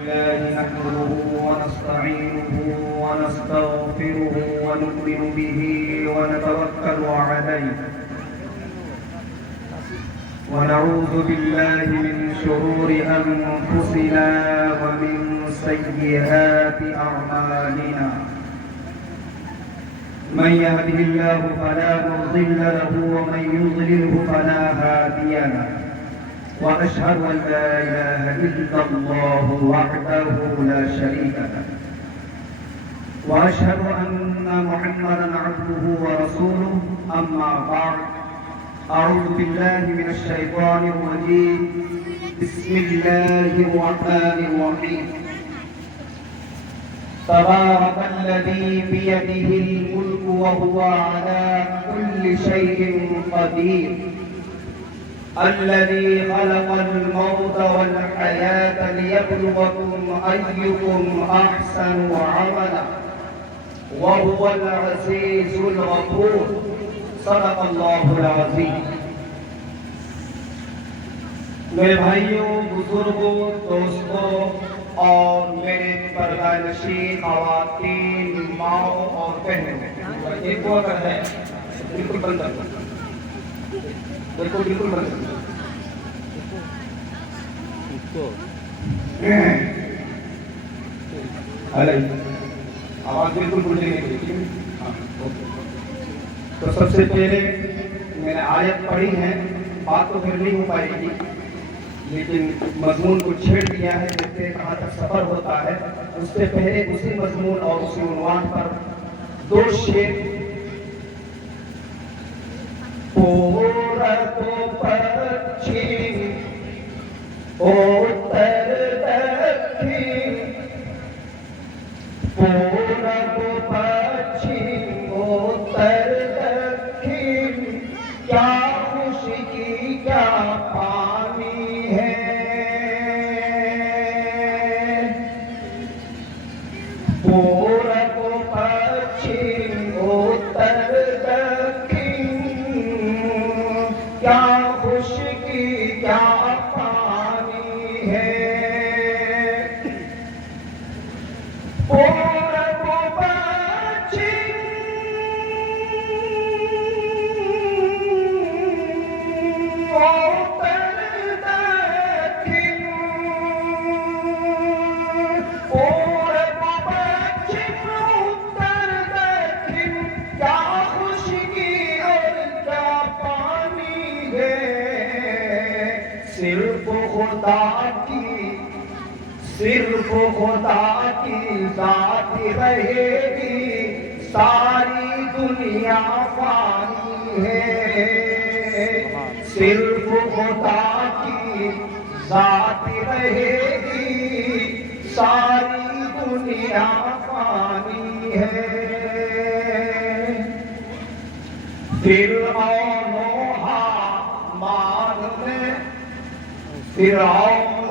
الله نحمده ونستعينه ونستغفره ونؤمن به ونتوكل عليه ونعوذ بالله من شرور أنفسنا ومن سيئات أعمالنا من يهده الله فلا مضل له ومن يضلله فلا هادي له وأشهد أن لا إله إلا الله وحده لا شريك له وأشهد أن محمدا عبده ورسوله أما بعد أعوذ بالله من الشيطان الرجيم بسم الله الرحمن الرحيم تبارك الذي بيده الملك وهو على كل شيء قدير الذي خلق الموت والحياة ليبلوكم أيكم أحسن عملا وهو العزيز الغفور صدق اللہ العظیم. میرے بھائیوں، بزرگوں، دوستوں اور میرے پردہ نشین خواتین، ماؤں اور بہنوں، ایک کو اگر ہے بالکل بند کر دو، بالکل بند کر دو. آواز بالکل بند نہیں. تو سب سے پہلے میں نے آیت پڑھی ہے، بات تو پھر نہیں ہو پائے گی، لیکن مضمون کو چھیڑ دیا ہے. دیکھتے ہیں کہاں تک سفر ہوتا ہے. اس سے پہلے اسی مضمون اور اسی عنوان پر دو شعر. پورب و پچھم اتر دکھن، پورب و پچھم اتر دکھن، کیا خشکی کیا پانی ہے. پورب و پچھم اتر دکھن، کیا خشکی کیا پانی ہے. پورب و پچھم اتر دکھن، پورب و پچھم اتر دکھن، کیا خشکی اور کیا پانی ہے. صرف خدا کی ذات رہے گی، ساری دنیا فانی ہے. صرف خدا کی ذات رہے گی، ساری دنیا فانی ہے. فرعون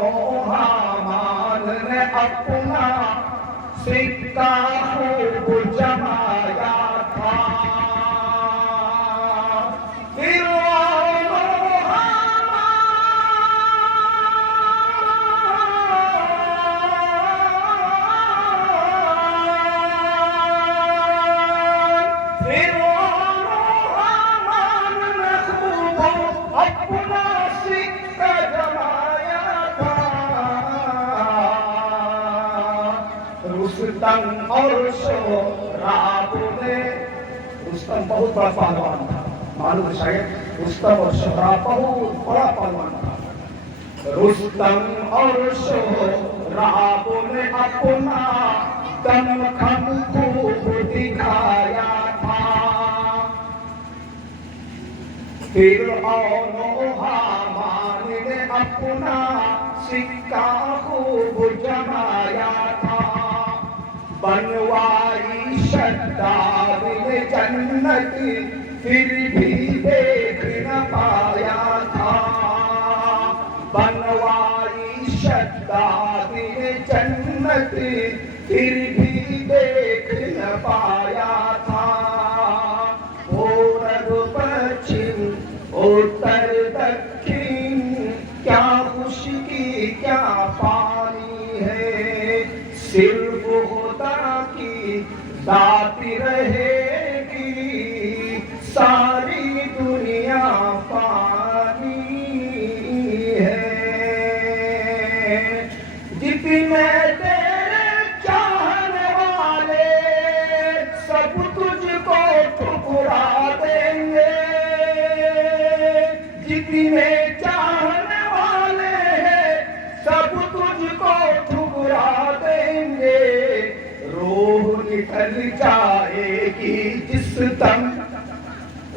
و حامان نے اپنا سکہ خوب جمایا تھا. فرعون و حامان نے خوب اپنا سکہ جمایا تھا. رستم اور شوراب نے، رستم بہت بڑا پہلوان تھا، معلوم ہے شاید. رستم اور شوراب بہت بڑا پہلوان تھا. رستم اور شوراب نے اپنا دمخم خوب دکھایا تھا. فرعون و حامان نے اپنا سکہ خوب جمایا تھا. بنوائی شداد نے جنت پھر بھی دیکھ نہ پایا تھا. بنوائی شداد نے جنت پھر بھی دیکھ نہ پایا تھا. پورب پچھم اتر دکھن، کیا خشکی کیا پانی ہے. نکل جائے گی جس دم،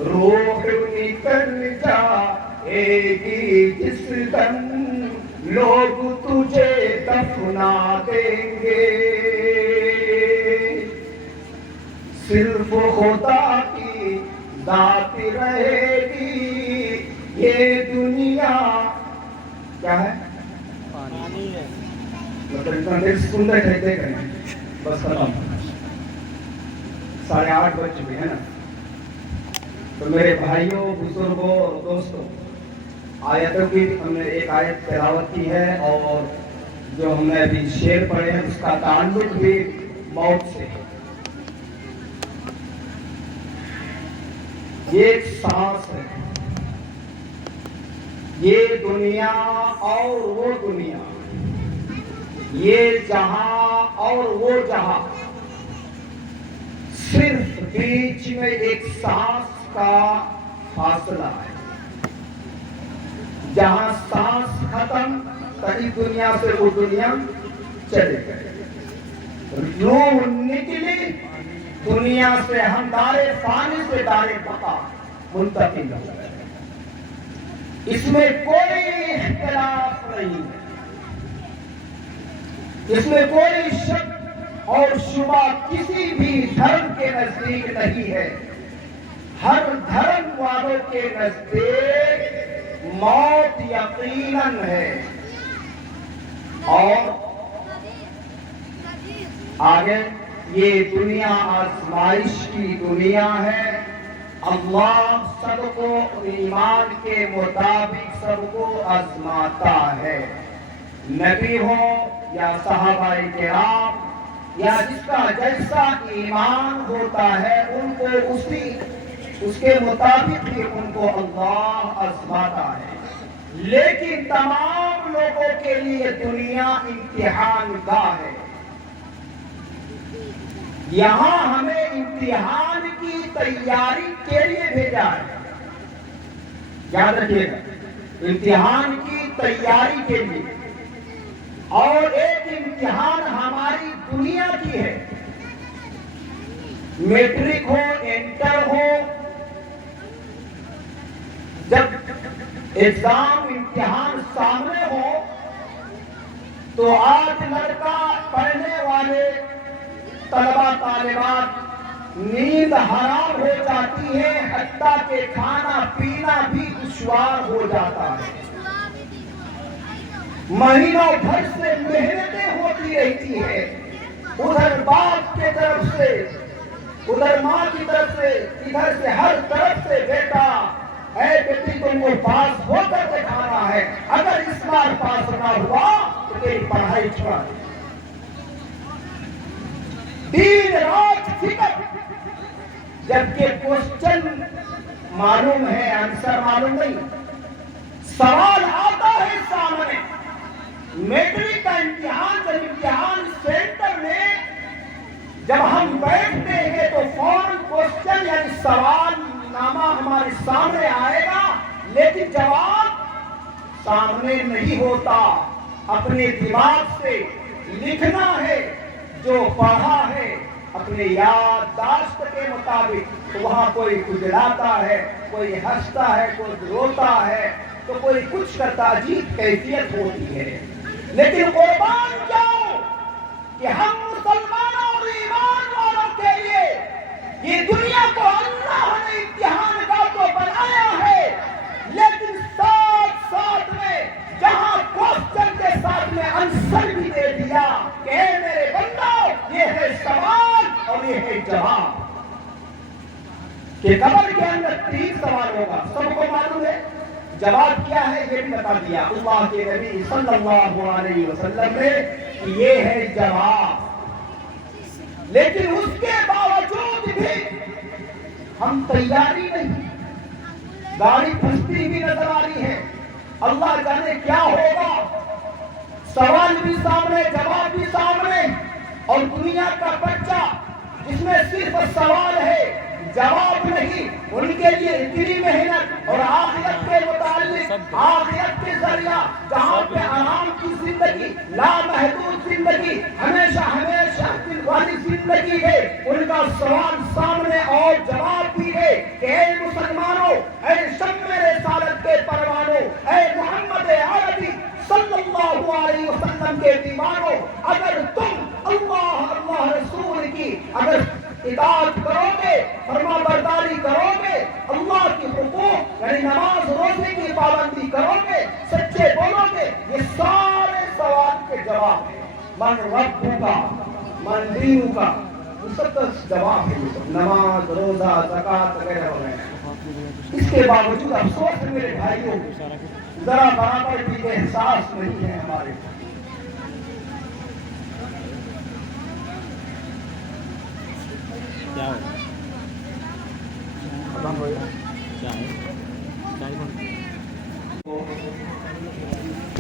روح نکل جائے گی جس دم، لوگ تجھے دفنا دیں گے، صرف خدا کی ذات رہے گی، یہ دنیا کیا ہے؟ پانی ہے. مطلب اتنا دیر سن رہے تھے دیکھ رہے ہیں بس ختم. 8:30 بج چکے ہیں نا. تو میرے بھائیوں، بزرگوں اور دوستوں، آیتوں کی ہم نے ایک آیت تلاوت کی ہے، اور جو ہم نے ابھی شعر پڑھے ہیں اس کا تعلق بھی موت سے ہے. یہ ایک سانس ہے، یہ دنیا اور وہ دنیا، یہ جہاں اور وہ جہاں، صرف بیچ میں ایک سانس کا فاصلہ ہے. جہاں سانس ختم کہیں دنیا سے وہ دنیا چلے گئے. روح نکلی دنیا سے، ہم دارے فانی سے دارے بقا منتقل ہو گئے. اس میں کوئی اختلاف نہیں ہے، اس میں کوئی شک اور شبہ کسی بھی دھرم کے نزدیک نہیں ہے. ہر دھرم والوں کے نزدیک موت یقیناً ہے. اور آگے یہ دنیا آزمائش کی دنیا ہے. اللہ سب کو ایمان کے مطابق سب کو آزماتا ہے. نبی ہو یا صحابہ کرام یا جس کا جیسا ایمان ہوتا ہے ان کو اس کے مطابق ہی ان کو اللہ آزماتا ہے. لیکن تمام لوگوں کے لیے دنیا امتحان گاہ ہے. یہاں ہمیں امتحان کی تیاری کے لیے بھیجا ہے. یاد رکھیے گا، امتحان کی تیاری کے لیے. اور ایک امتحان ہماری دنیا کی ہے. میٹرک ہو، انٹر ہو، جب ایگزام امتحان سامنے ہو تو آج لڑکا پڑھنے والے طلبہ طالبات نیند حرام ہو جاتی ہے، حتیٰ کہ کھانا پینا بھی دشوار ہو جاتا ہے. مہینوں بھر سے محنتیں ہوتی رہتی ہے، ادھر باپ کے طرف سے، ادھر ماں کی طرف سے، ادھر سے ہر طرف سے بیٹا اے بیٹی تم کو پاس ہو کر دکھانا ہے، اگر اس بار پاس نہ ہوا تو تیری پڑھائی چھوڑا دے. دن رات فکر، جبکہ کوشچن معلوم ہے، آنسر معلوم نہیں. سوال آتا ہے سامنے. میٹرک کا امتحان، جب امتحان سینٹر میں جب ہم بیٹھتے ہیں تو فوراً کوشچن یعنی سوال نامہ ہمارے سامنے آئے گا، لیکن جواب سامنے نہیں ہوتا. اپنے دماغ سے لکھنا ہے جو پڑھا ہے اپنے یادداشت کے مطابق. تو وہاں کوئی گجراتا ہے، کوئی ہنستا ہے، کوئی روتا ہے، تو کوئی کچھ کرتا. عجیب کیفیت ہوتی ہے. لیکن قربان جاؤ کہ ہم مسلمانوں اور ایمان والوں کے لیے یہ دنیا کو اللہ نے امتحان کا تو بنایا ہے، لیکن ساتھ ساتھ میں جہاں کوشچن کے ساتھ میں آنسر بھی دے دیا کہ اے میرے بندو یہ ہے سوال اور یہ ہے جواب. کہ قبر کے اندر 3 سوال ہوگا، سب کو معلوم ہے. جواب کیا ہے یہ بھی بتا دیا اللہ کے نبی صلی اللہ علیہ وسلم نے کہ یہ ہے جواب. لیکن اس کے باوجود بھی ہم تیاری نہیں. گاڑی پھنستی بھی نظر آ رہی ہے، اللہ جانے کیا ہوگا. سوال بھی سامنے، جواب بھی سامنے، اور دنیا کا بچہ جس میں صرف سوال ہے جواب نہیں، ان کے لیے اتنی محنت اور آخرت کے متعلق آخرت کے ذریعہ جہاں پہ آرام کی زندگی، لامحدود زندگی، ہمیشہ ہمیشہ والی زندگی ہے، ان کا سوال سامنے اور جواب بھی ہے کہ اے مسلمانوں، اے شمع رسالت کے پروانوں، اے محمد عربی صلی اللہ علیہ وسلم کے دیوانوں، اگر تم اللہ رسول کی اگر اطاعت کرو گے، فرما برداری کرو گے، اللہ کی حقوق یعنی نماز روزے کی پابندی کرو گے، سچے بولو گے، یہ سارے سوال کے جواب ہیں۔ من ربک، من دینک، یہ سب کا جواب ہے۔ نماز، روزہ، زکوٰۃ وغیرہ وغیرہ۔ اس کے باوجود افسوس ہے میرے بھائیوں، ذرا برابر بھی احساس نہیں ہے ہمارے۔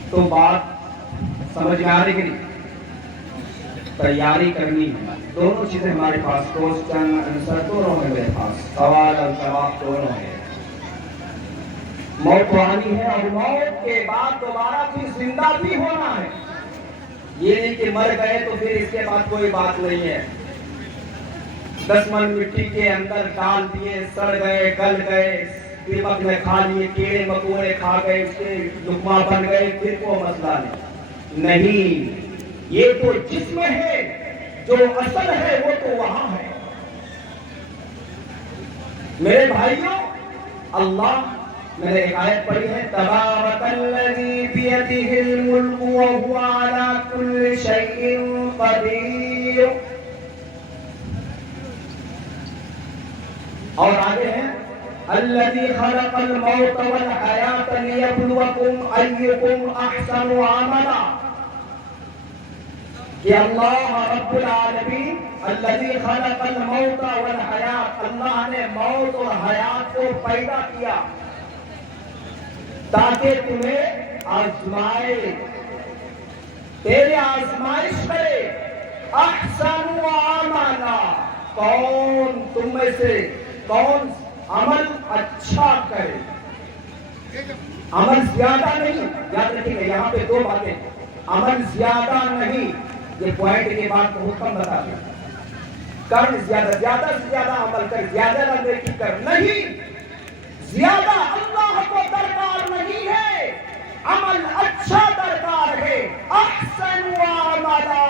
تو بات سمجھ میں آ رہی کہ نہیں؟ تیاری کرنی ہے، دونوں چیزیں ہمارے پاس، کوسچن آنسر دونوں ہے میرے پاس، سوال اور جواب دونوں ہے۔ موت تو آنی ہے اور موت کے بعد دوبارہ پھر زندہ بھی ہونا ہے۔ یہ نہیں کہ مر گئے تو پھر اس کے بعد کوئی بات نہیں ہے، 10 من مٹی کے اندر ڈال دیے، سڑ گئے، گل گئے، دیمک نے کھا لیے، کیڑے مکوڑے کھا گئے، اس کے لقمہ بن گئے، پھر کوئی مسئلہ نہیں۔ یہ تو جسم ہے، جو اصل ہے وہ تو وہاں ہے۔ میرے بھائیوں، اللہ، میں نے ایک آیت پڑھی ہے، تبارک الذی بیدہ الملک وہو علی کل شیء قدیر، اور آگے ہے الذی خلق الموت والحیاۃ لیبلوکم ایکم احسن عملا، کہ اللہ رب العالمین الذی خلق الموت والحیات، اللہ نے موت اور حیات کو پیدا کیا تاکہ تمہیں آزمائے، تیرے آزمائش کرے، احسن عملا، کون تم میں سے کون عمل اچھا کرے، عمل زیادہ نہیں، یاد رکھیں گے یہاں پہ دو باتیں، عمل زیادہ نہیں، یہ پوائنٹ کے بعد بہت کم بتا دیا، کر زیادہ سے زیادہ عمل کر، زیادہ نہ نیکی کر، نہیں، زیادہ اللہ کو درکار نہیں ہے، عمل اچھا درکار ہے، احسن عملا،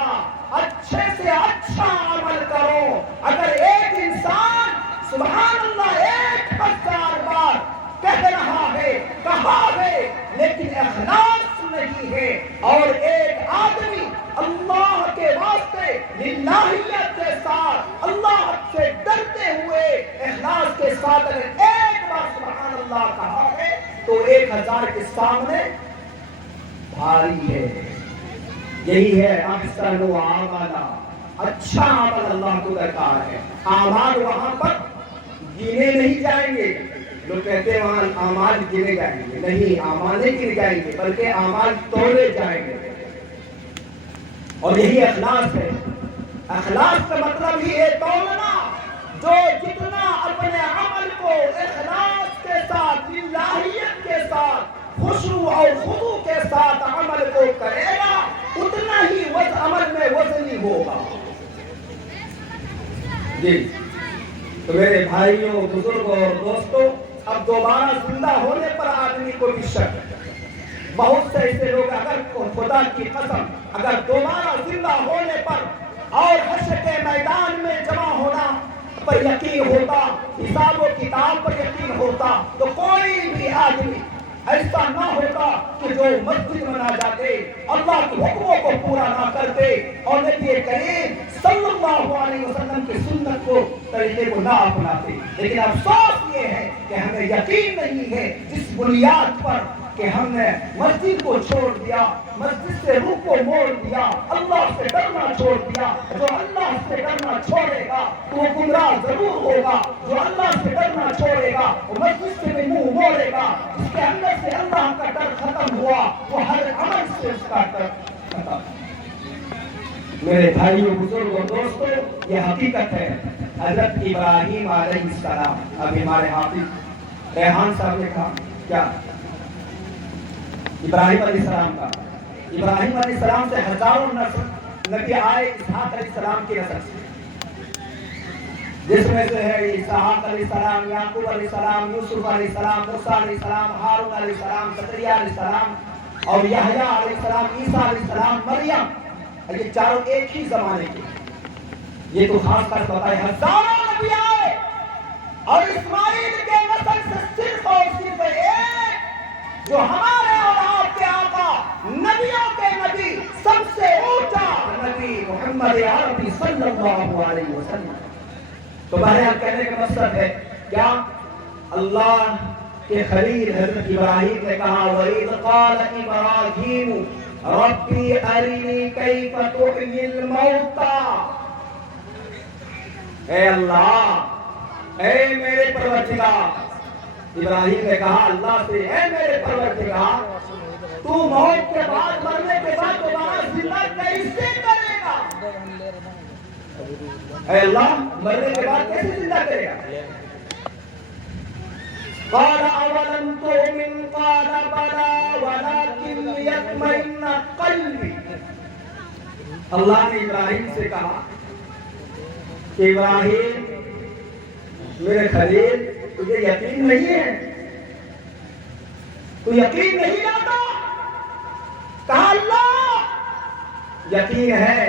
اچھے سے اچھا عمل کرو۔ اگر ایک انسان سبحان اللہ 1000 بار کہہ رہا ہے، کہا ہے، لیکن اخلاص نہیں ہے، اور ایک آدمی اللہ کے واسطے للہیت کے ساتھ، اللہ سے ڈرتے ہوئے اخلاص کے ساتھ اگر ایک بار سبحان اللہ کہا ہے تو 1000 کے سامنے بھاری ہے۔ یہی ہے احسن عملا، اچھا عمل اللہ کو درکار ہے۔ اعمال وہاں پر گنے نہیں جائیں گے، لوگ کہتے ہیں وہاں اعمال گنے جائیں گے، نہیں، اعمال نہیں گنے جائیں گے بلکہ اعمال تولے جائیں گے، اور یہی اخلاص ہے۔ اخلاص کا مطلب ہی ہے تولنا، جو جتنا اپنے عمل کو اخلاص کے ساتھ، للہیت کے ساتھ، خشوع اور خضوع کے ساتھ عمل کو کرے گا، اتنا ہی عمل میں وزنی ہوگا۔ جی تو میرے بھائیوں، بزرگوں اور دوستوں، اب دوبارہ زندہ ہونے پر آدمی کو بھی شک ہے۔ بہت سے ایسے لوگ اگر خدا کی قسم اگر دوبارہ زندہ ہونے پر اور حشر کے میدان میں جمع ہونا پر یقین ہوتا، حساب و کتاب پر یقین ہوتا، تو کوئی بھی آدمی ایسا نہ ہوتا کہ جو مسجد میں نہ جاتے، اللہ کے حکموں کو پورا نہ کرتے، اور نبی کریم صلی اللہ علیہ وسلم کی سنت کو، طریقے کو نہ اپناتے۔ لیکن افسوس یہ ہے کہ ہمیں یقین نہیں ہے جس بنیاد پر کہ ہم نے مسجد کو چھوڑ دیا، مسجد سے روح کو موڑ دیا، اللہ سے ڈرنا چھوڑ دیا۔ جو اللہ سے ڈرنا چھوڑے گا تو وہ گمراہ ضرور ہوگا، جو اللہ سے ڈرنا چھوڑے گا وہ مسجد سے بھی منہ موڑے گا۔ جس کے اندر سے اللہ کا ڈر ختم ہوا، وہ ہر عمل سے اس کا ڈر ختم۔ میرے بھائیوں، بزرگوں، دوستوں، یہ حقیقت ہے۔ حضرت ابراہیم علیہ السلام، ابھی ہمارے حافظ ریحان صاحب نے کہا کیا ابراہیم علیہ السلام کا. ابراہیم علیہ السلام سے ہزاروں نبی آئے اسحاق علیہ السلام کی نسل سے، جس میں سے ہے اسحاق علیہ السلام، یعقوب علیہ السلام، یوسف علیہ السلام، موسیٰ علیہ السلام، ہارون علیہ السلام، زکریا علیہ السلام اور یحییٰ علیہ السلام، عیسیٰ علیہ السلام، مریم. یہ چاروں ایک ہی زمانے کے. یہ تو خاص کر بتائے ہزاروں نبی آئے اور اسماعیل کے نسل سے صرف اور صرف ایک جو ہمارے اور آپ کے آقا نبیوں کے نبی سب سے اونچا نبی محمد عربی صلی اللہ علیہ وسلم. تو بہرحال کہنے کا مقصد ہے کیا؟ اللہ کے خلیل حضرت ابراہیم نے کہا وَإِذْ قَالَ إِبْرَاهِيمُ رَبِّ أَرِنِي كَيْفَ تُحْيِي الْمَوْتَى. اے اللہ، اے میرے پروردگار. ابراہیم نے کہا اللہ سے اے میرے پروردگار، تو موت کے بعد مرنے کے بعد دوبارہ زندہ کیسے کرے گا؟ اے اللہ، مرنے کے بعد کیسے زندہ کرے گا؟ قال اولم تؤمن قال بلى ولكن ليطمئن قلبي. اللہ نے ابراہیم سے کہا کہ ابراہیم میرے خلیل، تجھے یقین نہیں ہے؟ تو یقین نہیں لاتا؟ کہا اللہ یقین ہے،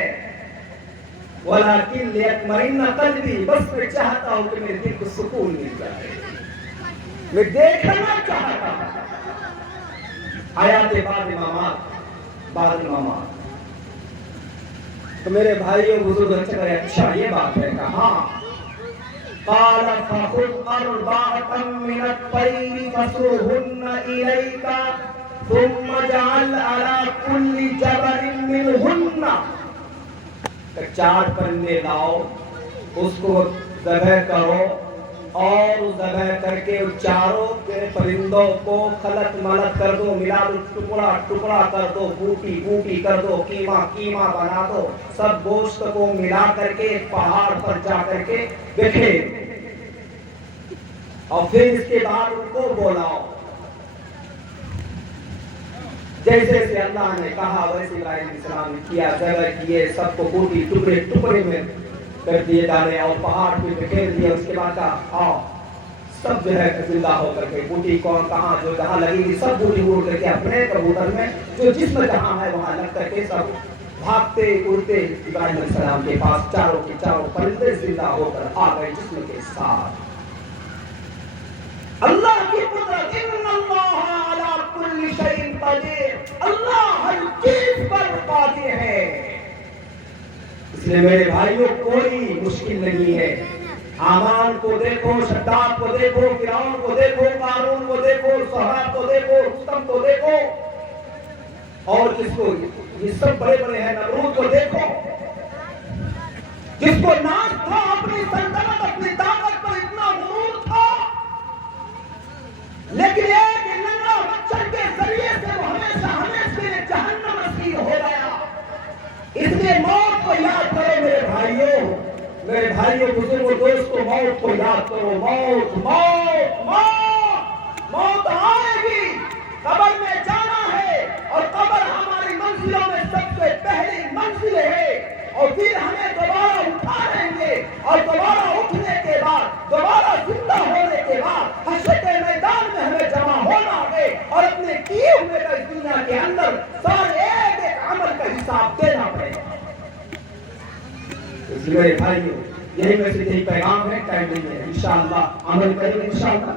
ولیکن لیطمئن قلبی، بس میں چاہتا ہوں کہ میرے دل کو سکون مل جائے، میں دیکھنا چاہتا ہوں. آیات بعد امامات. تو میرے بھائیوں بزرگ اچھا یہ بات ہے کہا قال فخذ أربعة من الطير فصرهن إليك ثم اجعل على كل جبل منهن. 4 پرندے لاؤ، اس کو ذبح کرو اور ذبح کر کے چاروں کے پرندوں کو خلط ملط کر دو، ملا دو، ٹکڑا ٹکڑا کر دو، بوٹی بوٹی کر دو، قیمہ قیمہ بنا دو، سب گوشت کو ملا کر کے ایک پہاڑ پر جا کر کے بکھیر، اور پھر اس کے بعد ان کو بولاؤ. جیسے جیسے اللہ نے کہا ویسے ابراہیم علیہ السلام نے کیا، جگہ کیے، سب کو بوٹی ٹکڑے ٹکڑے میں کر دیے ڈالے اور پہاڑ پہ بکھیر دیا. اس کے بعد کہا آؤ سب جو ہے زندہ ہو کر کے، بوٹی کون کہاں جو جہاں لگی تھی سب بوٹی اڑ کر کے اپنے کبوتر میں جو جسم جہاں ہے وہاں لگ کر کے سب بھاگتے اڑتے ابراہیم علیہ السلام کے پاس چاروں کے چاروں پرندے زندہ ہو کر آ گئے جسم کے ساتھ. اللہ کی قدرت، ان اللہ علی کل شیء قدیر، اللہ ہر چیز پر قادر ہے. اس لیے میرے بھائیوں کوئی مشکل نہیں ہے. حامان کو دیکھو، شداد کو دیکھو، فرعون کو دیکھو، قارون کو دیکھو، سہراب کو دیکھو، رستم کو دیکھو، اور کس کو، یہ سب بڑے بڑے ہیں، نمرود کو دیکھو جس کو ناز تھا اپنی سلطنت اپنی طاقت پر اتنا غرور تھا، لیکن ایک لنگڑا مچھر کے ذریعے سے وہ ہمیشہ کے لیے جہنم رسید ہو گیا. اس لیے موت کو یاد کرو میرے بھائیوں بزرگوں دوستوں، موت کو یاد کرو. موت موت موت موت آئے گی، قبر میں جانا ہے، اور قبر ہماری منزلوں میں سب سے پہلی منزل ہے، اور پھر ہمیں دوبارہ اٹھائیں گے، اور دوبارہ اٹھنے کے بعد، دوبارہ زندہ ہونے کے بعد حشر کے میدان میں ہمیں جمع ہونا ہے، اور اپنے کیے ہوئے کا اس دنیا کے اندر سارے ایک ایک عمل کا حساب دینا پڑے گا. اس لیے بھائیو یہی میسج، یہی پیغام ہے. ٹائم نہیں ہے، انشاءاللہ عمل کریں گے انشاءاللہ.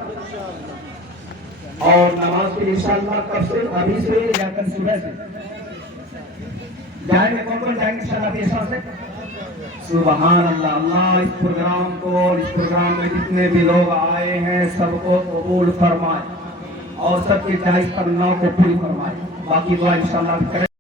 اور نماز بھی انشاءاللہ کب سے؟ ابھی سے یا کل صبح سے جائیں گے. کون جائیں گے انشاءاللہ اپنے حساب سے؟ سبحان اللہ. اللہ اس پروگرام کو، اس پروگرام میں جتنے بھی لوگ آئے ہیں سب کو قبول فرمائے، اور سب کی چاہیز کرنا کو پوری فرمائے. باقی دعا انشاءاللہ کریں.